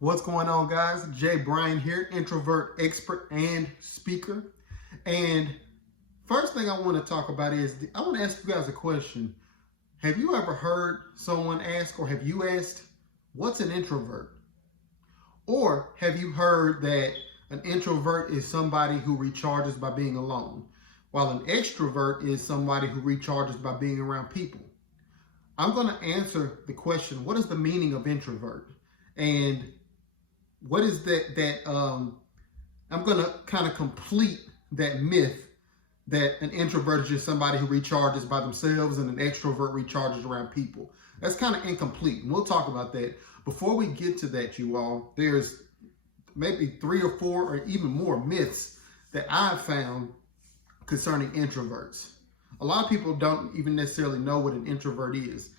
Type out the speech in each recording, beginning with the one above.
What's going on, guys? Jay Bryan here, introvert expert and speaker. And first thing I want to talk about is I want to ask you guys a question. Have you ever heard someone ask, or have you asked, what's an introvert? Or have you heard that an introvert is somebody who recharges by being alone, while an extrovert is somebody who recharges by being around people? I'm going to answer the question, what is the meaning of introvert? And what is I'm going to kind of complete that myth that an introvert is just somebody who recharges by themselves and an extrovert recharges around people. That's kind of incomplete. And we'll talk about that. Before we get to that, you all, there's maybe 3 or 4 or even more myths that I've found concerning introverts. A lot of people don't even necessarily know what an introvert is.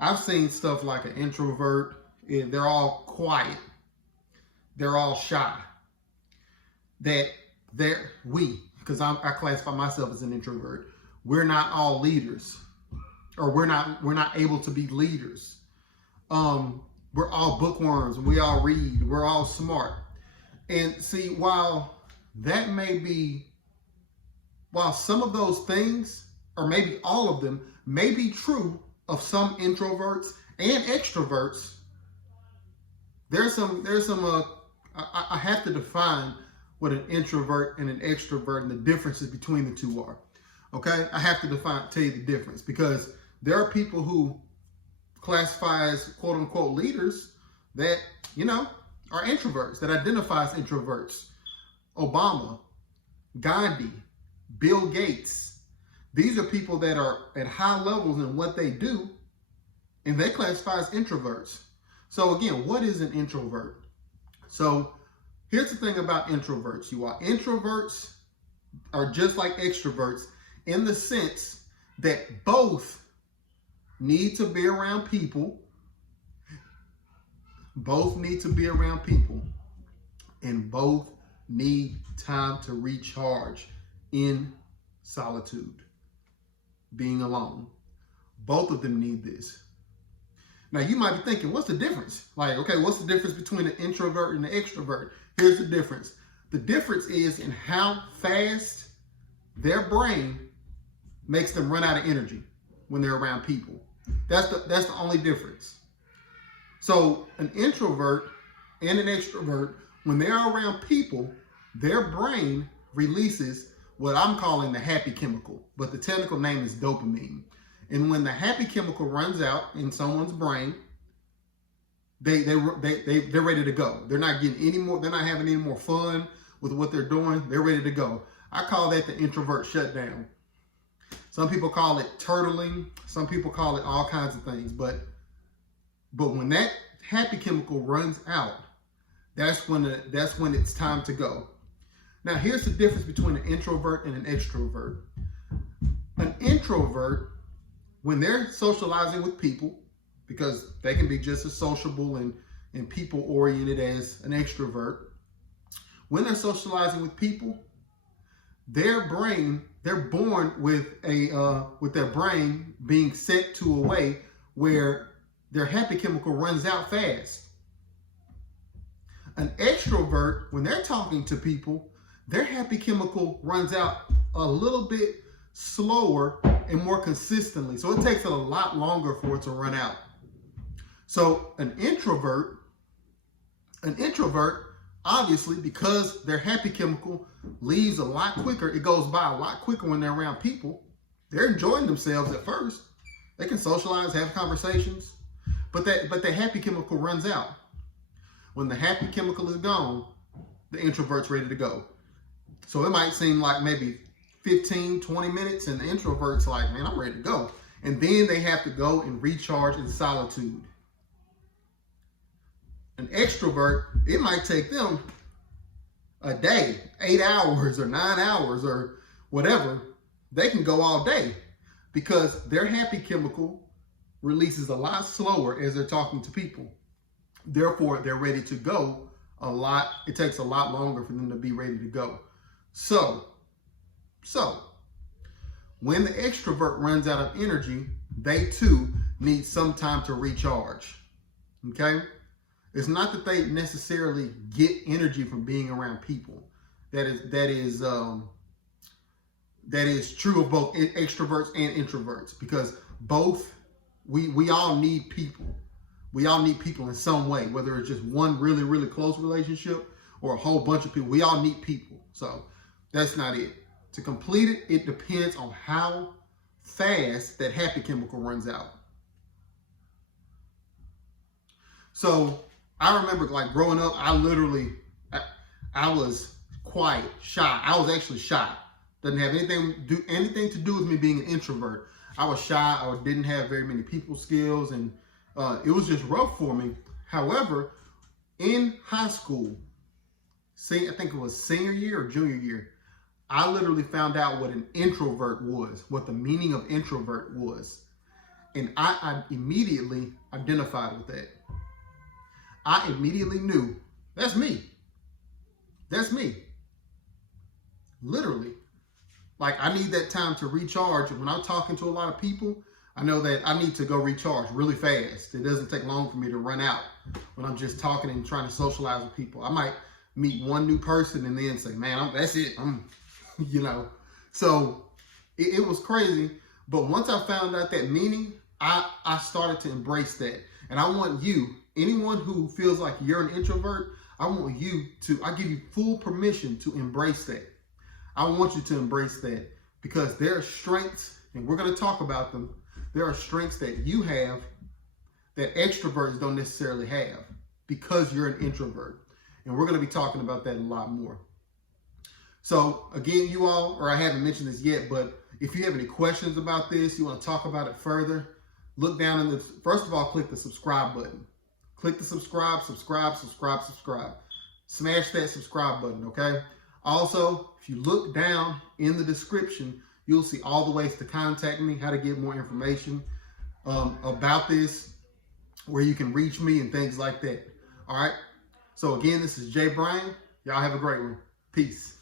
I've seen stuff like an introvert, they're all quiet. They're all shy. Because I classify myself as an introvert. We're not all leaders, or we're not able to be leaders. We're all bookworms. We all read. We're all smart. And see, while some of those things, or maybe all of them, may be true of some introverts and extroverts, I have to define what an introvert and an extrovert and the differences between the two are. Okay? I have to tell you the difference, because there are people who classify as quote unquote leaders that, are introverts, that identify as introverts. Obama, Gandhi, Bill Gates. These are people that are at high levels in what they do, and they classify as introverts. So again, what is an introvert? So here's the thing about introverts, you all. Introverts are just like extroverts in the sense that both need to be around people. Both need to be around people. And both need time to recharge in solitude, being alone. Both of them need this. Now, you might be thinking, what's the difference? Like, okay, what's the difference between an introvert and an extrovert? Here's the difference. The difference is in how fast their brain makes them run out of energy when they're around people. That's the only difference. So an introvert and an extrovert, when they're around people, their brain releases what I'm calling the happy chemical, but the technical name is dopamine. And when the happy chemical runs out in someone's brain, they're ready to go. They're not getting any more. They're not having any more fun with what they're doing. They're ready to go. I call that the introvert shutdown. Some people call it turtling. Some people call it all kinds of things. But when that happy chemical runs out, that's when it's time to go. Now, here's the difference between an introvert and an extrovert. An introvert, when they're socializing with people, because they can be just as sociable and people-oriented as an extrovert, when they're socializing with people, they're born with their brain being set to a way where their happy chemical runs out fast. An extrovert, when they're talking to people, their happy chemical runs out a little bit slower and more consistently. So it takes a lot longer for it to run out. So an introvert, obviously, because their happy chemical leaves a lot quicker, it goes by a lot quicker when they're around people. They're enjoying themselves at first. They can socialize, have conversations, but the happy chemical runs out. When the happy chemical is gone, the introvert's ready to go. So it might seem like maybe 15, 20 minutes, and the introvert's like, man, I'm ready to go. And then they have to go and recharge in solitude. An extrovert, it might take them a day, 8 hours or 9 hours or whatever. They can go all day because their happy chemical releases a lot slower as they're talking to people. Therefore, they're ready to go a lot. It takes a lot longer for them to be ready to go. So when the extrovert runs out of energy, they too need some time to recharge. Okay? It's not that they necessarily get energy from being around people. That is true of both extroverts and introverts, because both we all need people. We all need people in some way, whether it's just one really, really close relationship or a whole bunch of people. We all need people. So that's not it. To complete it, it depends on how fast that happy chemical runs out. So I remember, like, growing up, I was quiet, shy. I was actually shy. Doesn't have anything to do with me being an introvert. I was shy. I didn't have very many people skills, and it was just rough for me. However, in high school, I think it was senior year or junior year, I literally found out what an introvert was, what the meaning of introvert was. And I immediately identified with that. I immediately knew, that's me. That's me. Literally. Like, I need that time to recharge. When I'm talking to a lot of people, I know that I need to go recharge really fast. It doesn't take long for me to run out when I'm just talking and trying to socialize with people. I might meet one new person and then say, man, that's it. So it was crazy. But once I found out that meaning, I started to embrace that. And I want you, anyone who feels like you're an introvert, I give you full permission to embrace that. I want you to embrace that, because there are strengths, and we're going to talk about them. There are strengths that you have that extroverts don't necessarily have, because you're an introvert. And we're going to be talking about that a lot more. So again, you all, or I haven't mentioned this yet, but if you have any questions about this, you want to talk about it further, look down first of all, click the subscribe button. Click the subscribe. Smash that subscribe button, okay? Also, if you look down in the description, you'll see all the ways to contact me, how to get more information about this, where you can reach me and things like that. All right? So again, this is Jay Bryan. Y'all have a great one. Peace.